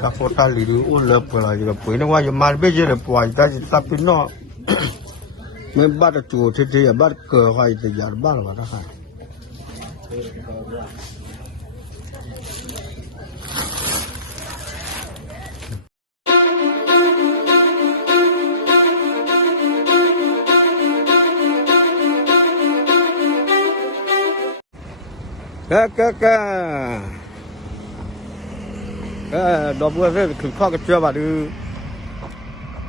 kafota liri u le pula juga pui ni wajib malbe je le pua ita tapi no me bar tu te te ya bar ke hai te jar bar wa ta hai Kakak. đó vừa rồi cứ kho cái chưa bà đưa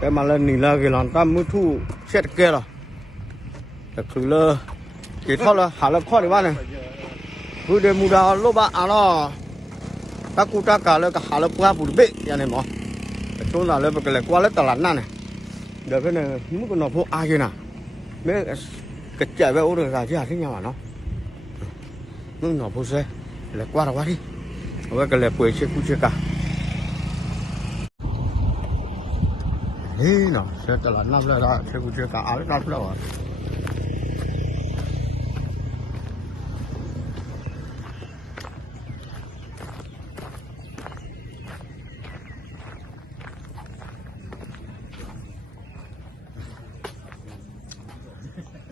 cái mà lên nỉ là cái lòn tam mới thu xét kia rồi cái cứ lơ cái kho là hả là kho đi bạn này cứ để mua đào lô ba à nó ta cụ ta cả là cả hả là qua bụi bể nhà này mỏ. cái chỗ nào lên cái này qua lấy tờ lắn này được cái này muốn cái nó vô ai vậy nào mấy cái chạy về ô đường dài chứ hả thế nhà nó nó nhỏ vô xe là qua là qua đi và cái là quê xe cũng chưa cả hino se te la navla da se guje ka al ka flow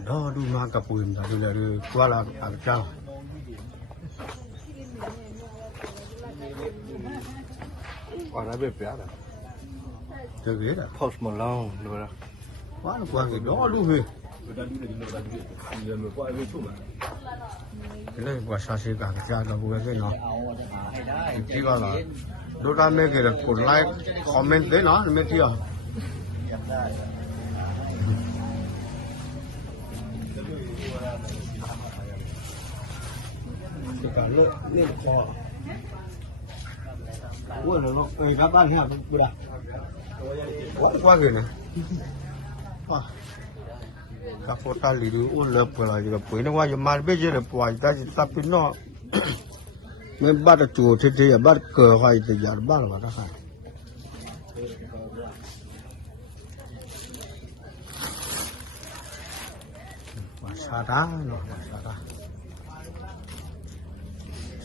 đó đu ma cặp quyền là đu là đu qua là ăn cao qua là bếp bé Tôi biết à? Post Malone, lâu rồi. đó Quá là quá cái đó luôn hề. Cái này quả sao sẽ cả cái cha đâu cũng cái nó. Chỉ có là đôi ta mấy cái là cột like, comment đấy nó, mấy kia. cả lộ lên cò ui nó người bác bán hàng không bữa What was it? Ah. Ka fota liru u le pula juga pui na wa ya mal be je le pua ta ji ta pin no. Me ba ta tu the the ya ba ke ha i te ya ba la ta ka. Wa sa da no wa sa da.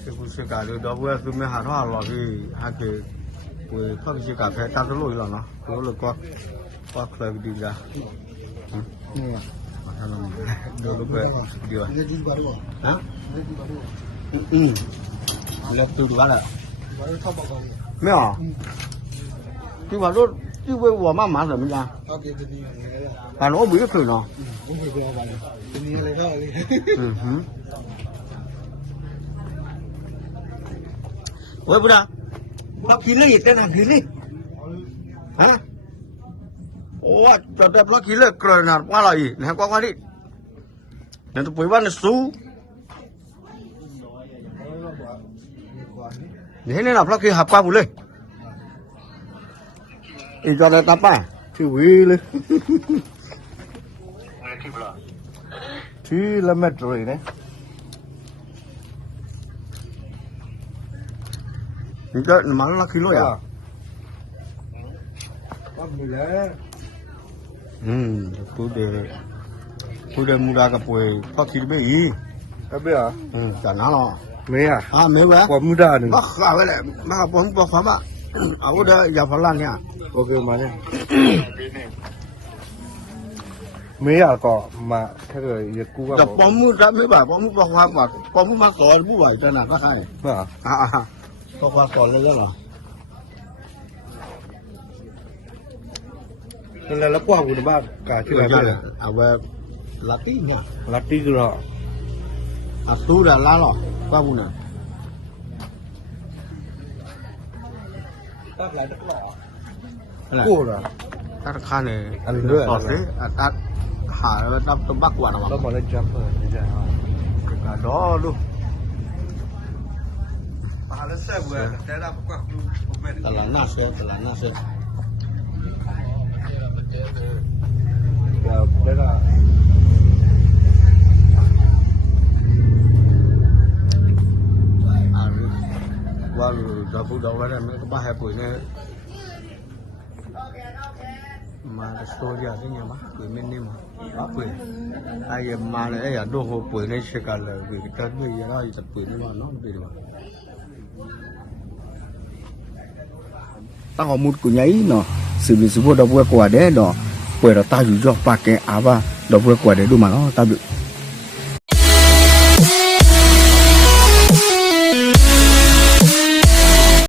Se ku se ka le do wa su me ha no a lo bi ha ke 我他们去干菜，打着路去了呢，走过，过，没有，马弄嘛，丢啊，你丢多？啊？嗯，你来丢多了？我是。没有。就反正就为我妈忙什么家，反正我没有事呢。嗯，我没事，嗯哼，我也不知道。 พักกิลีแต่นั่นกิลีฮะโอ้จะได้พักกิลีเกรนัดว่าอะไรนะก็ว่าดินั่นตัวปุ๋ยวันสู้นี่นี่นะพักกิลีหับความบุเลยอีกอะได้ตาป้าชิวิเลยที่ละเมตรเลยนะ Enggak, malah lagi lo ya? Hmm, itu deh. Udah muda ke pue, kok kiri be i. Tapi ya, hmm, jangan lo. Me ya? Ah, me ya? Kok muda nih? Bah, kau le, mah pun pun sama. Aku udah jafalan ya. Oke, mana? Me ya kok, ma, kalau ya ku. Tapi kamu tak me bah, kamu paham bah, kamu mah kau bu bah, jangan apa kau. Bah. Ah. ก็ความก่อนเรื่องเหรอนั่นแล้วกว้างกูนะบ้างกาที่ออะไรบ้าง Awal latih mah. ลัดที่กรอ Asura lalo. Pamuna. ภาพหลายนักหล่อ Alah. กูเหรอ Tak kane. Aduh, aduh, aduh. Ose atat ha tap tembak wana เรา mah. บอกเลยจับเปอร์ไม่ใช่ Kagak dulu. Tala naso, tala naso. Ya, pera. Wal dafu dawara me ka bahe koi ne. Ma story ase nya ma koi me ne ma. Ba koi. Ai ma le ya do ho koi ne shikal le koi ta do ya ra ta koi ne ma no be ma ta họ một của nháy nó, sự việc sự vô đó vừa quả đấy đó. Bởi đó ta dù cho và cái áo và đó vừa quả đấy đủ mà nó, ta bị